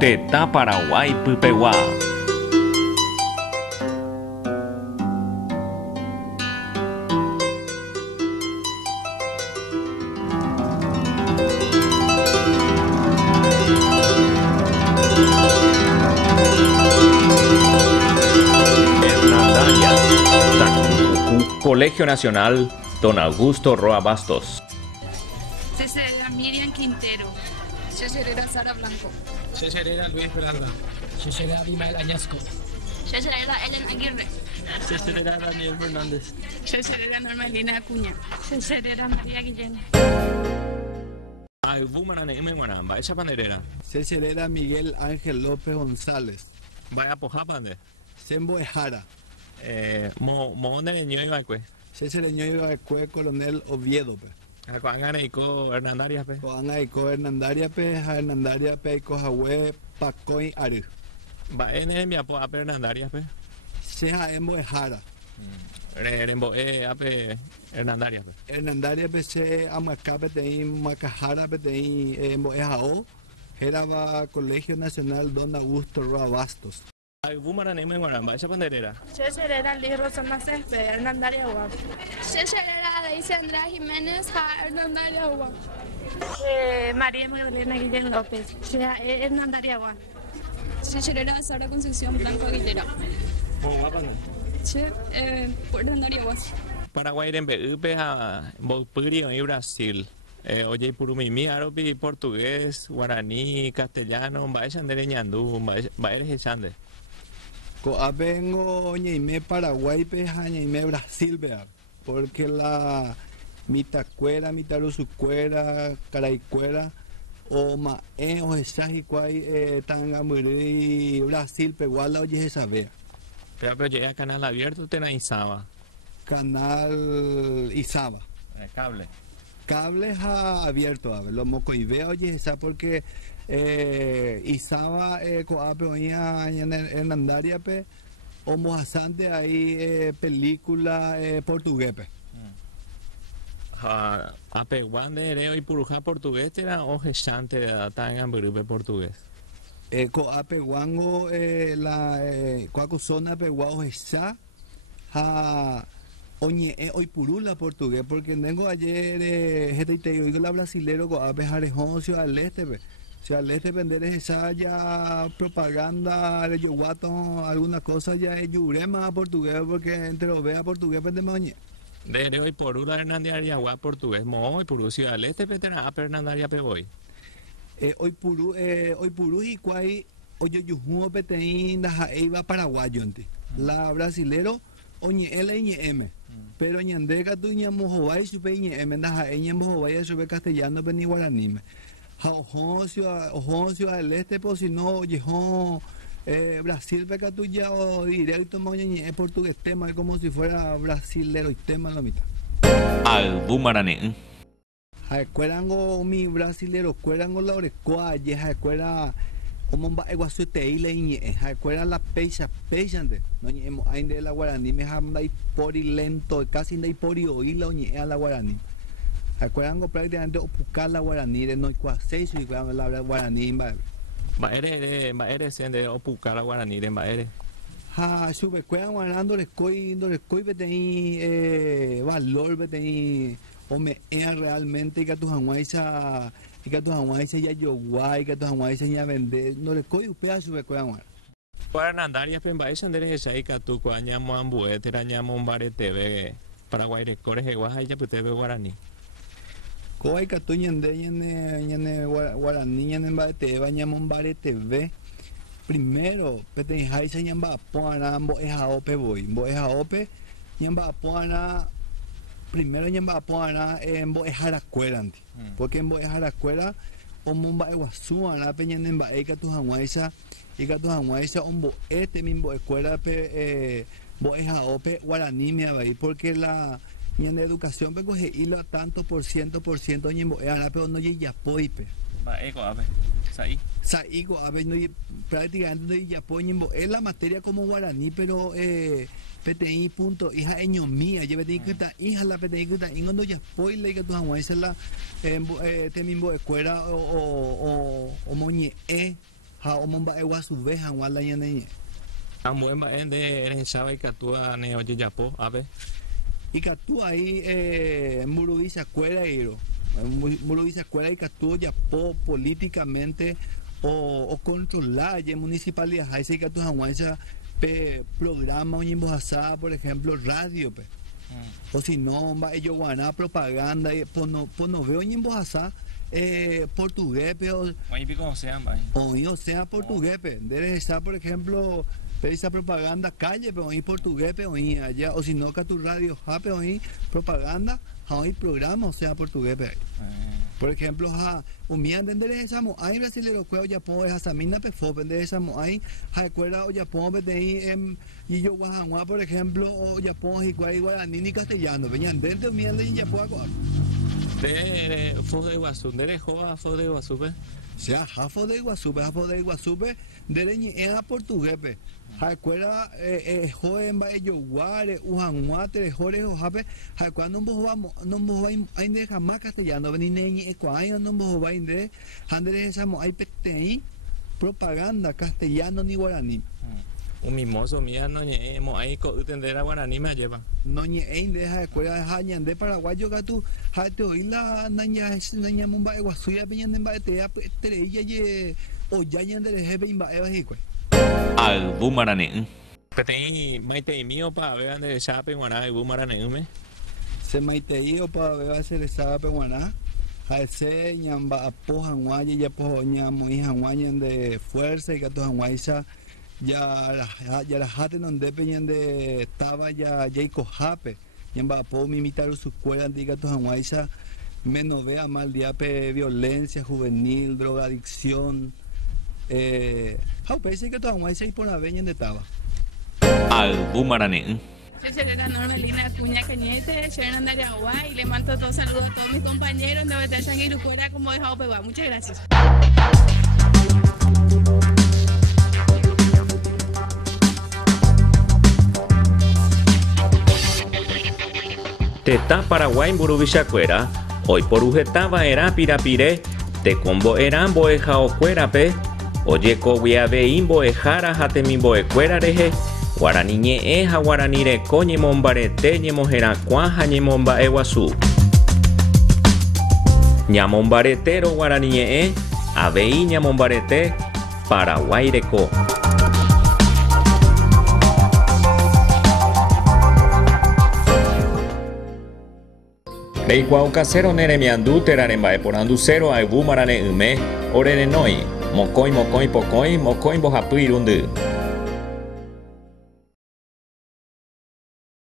Teta Paraguay pypegua. Colegio Nacional Don Augusto Roa Bastos. Cesarera Miriam Quintero. Cesarera Sara Blanco. Cesarera Luis Peralta. Cesarera Abimael Añasco. Cesarera Ellen Aguirre. Cesarera Daniel Fernández. Cesarera Normalina Acuña. Cesarera María Guillén. Ay, bumarane, maramba, esa panderera. Cesarera Miguel Ángel López González. Vaya pojapande. Sembo Ejara. Monde ñoiba kue. Cesareño iba a Cue Coronel Oviedo. Akuangane iko Hernandarias pe. Coanga iko Hernandaria pe, Hernandaria pe iko Jahue Pacoy Aru. Va ene mi apo ape Hernandarias pe. Seja Embo Ejara. Rembo ape Hernandarias pe. Hernandaria pe se Amacape te Macajara pe te Embo Ejao. Era Colegio Nacional Don Augusto Roa Bastos. Ay, bumarane, maramba, esa panderera. Cesarera Liz Rosana Céspedes, Hernandaria Agua. Cesarera Daisy Andrea Jiménez, Hernandaria Agua. María Magdalena Guillén López, Hernandaria Agua. Cesarera Sara Concepción Blanco Aguilera. ¿Cómo va pande? Hernandaria Agua. Paraguay rembe upe a Bolpurio y Brasil. Oye, purumimi, aropi, portugués, guaraní, castellano, vaya andere ñandú, vaya echande. Vengo ñeime Paraguay pe ñeime Brasil vea, porque la mitacuera, mitarusucuera, caraicuera o mae o esajicuay tanga muri Brasil pe guala oye esa vea. Pero llega canal abierto tena Izaba. Canal Izaba. Cable. Cables abierto a ver, los mocoibea oye esa porque Izaba coape oía en Hernandaria pe o mojasante ahí película portugués pe. Ape guande ereo y puruja portugués era o gestante de tanga en portugués. Coape guango la cuacuzona pe guau esa ha oye, hoy purula portugués, porque tengo ayer, gente te oigo la brasilero con aves arejoncio al este, si al este vender esa ya propaganda de yoguato, alguna cosa ya es yurema portugués, porque entre los vea portugués vendemos oye. De hoy purula Hernández Ariagua portugués, hoy puru ciudad al este, petena a Hernandaria pe hoy. Hoy puru y cuay, oye yujuo peteín, da iba paraguayo, la brasilero, oye LNM. Pero ñandega tu ñamojobai supe ñeme ndaja ñamojobai supe castellano pe ni guaraní. Ojoncio al este pues si no yejón Brasil peca tuya o directo moñe portugués tema como si fuera brasilero y tema la mitad. Al bumarane. Cuerango mi brasilero, cuerango la orecoa, yeja cuera como va iguasu te ile ñe, cuera la pecha ande. No ñemo ainde la guaraní me hamda y pori lento, casi ndai pori oíla ñe a la guaraní. Cuerango prácticamente opucar la guaraní de no cuasei su la guaraní va. Maere sende opucar la guaraní de maere. Sube cueran guarando les coi betei valor betei o me realmente que tu janguaisa y que tu janguaisa ya yo guay que tu janguaisa ya vende no le coi upea sube cueran Hernandaria pe vai sandere esa y que tu cuañamo ambuete rañamo un bare TV Paraguay recores de guaja ya pute guaraní. Coay que tu ñende guaraní ñende bare TV bañamo un bare TV. Primero, pete haisa ñamba poana mbo eja ope voy. Mbo eja ope ñamba poana primero ñamba poana mbo eja la cuera anti. Porque mbo eja la cuera o mumba eguasu ana pe ñende mba eka tu janguaisa y que tu janguaisa mbo este mismo escuela pe mbo eja ope guaraní me va porque la ñende educación pe coge hilo tanto por ciento ñembo eja pero no ya poipe. Va eco ape. Saigo, a ver, no, prácticamente ya ponen es la materia como guaraní, pero PTI punto, hija eño mía, yo PTI que está, hija la PTI que está, y cuando ya spoiler que tú jamás la te mismo escuela o moñe ha omomba eguasube hangwala ñaneñe. Amuema ende erenchaba y catua ne oye yapo, ave. Y catú ahí Muruvisa Cuera y Muruvisa Cuera y catú yapo políticamente o controlar la municipalidad ahí se catú hangwala programa o ñimbojasá, por ejemplo, radio, pe. O si no, ellos guaná propaganda, pues no veo ñimbojasá portugués, pero... O sea, portugués, pe. Debe estar, por ejemplo, esa propaganda calle, pero oí portugués, pero oí allá, o si no, que tu radio, pero oí propaganda, oí programa, o sea, portugués, pe. Por ejemplo, un día entender esa hay brasileño que ya pongo esa mina pefo vender esa hay recuerda o ya pongo de y yo guajangua por ejemplo o ya pongo igual guaraní ni castellano venían dentro de mi ya pongo de Foz de Iguazú de joa Foz de Iguazú sea Foz de Iguazú de leñe era portugués pe recuerda joven va ellos guare ujangua te jore o jape cuando no hay de jamás castellano venir ecuaño no vos va de Andrés esa hay petei propaganda castellano ni guaraní un mimoso mía no hemos ahí entender a guaraní me lleva no deja escuela de de paraguayo que tú te oí la naña mumba Iguazú ya piñan en baete estrella ye o ya de jefe imba eva y al Bumarané. Petei maite mío para ver ande chape guaraní y Bumarané me se maite para ver hacer esa peguaná ese ñamba apoja guaya ya po ñamo hija guaya de fuerza y que to guaya ya la jate donde peñan de estaba ya jape ñamba po mi imitar su escuela antigua to guaya menos vea mal diape violencia juvenil drogadicción parece que to guaya y por la veña de estaba al Bumarané. Yo soy la Normelina Acuña Cañete, soy Hernanda Agua y le mando todos saludos a todos mis compañeros de Batalla y Lucuera como dejado pegado. Muchas gracias. Teta Paraguay Mburuvishakuera, hoy por Ujetaba era Pirapire, te combo eran boejao cuerape, oye coguiave imbo ejara jatemimbo ecuerareje. Guaraní ñe guaraní reko ñemombarete ñemoherakuã ñemomba Iguazú. Ñamombaretero guaraní ñe avei ñamombarete Paraguay reko. Reikuau casero neremiandu terarembae porandu cero a Bumarané yme orenenoi mokoi pokoi mokoi mbohapy irundy.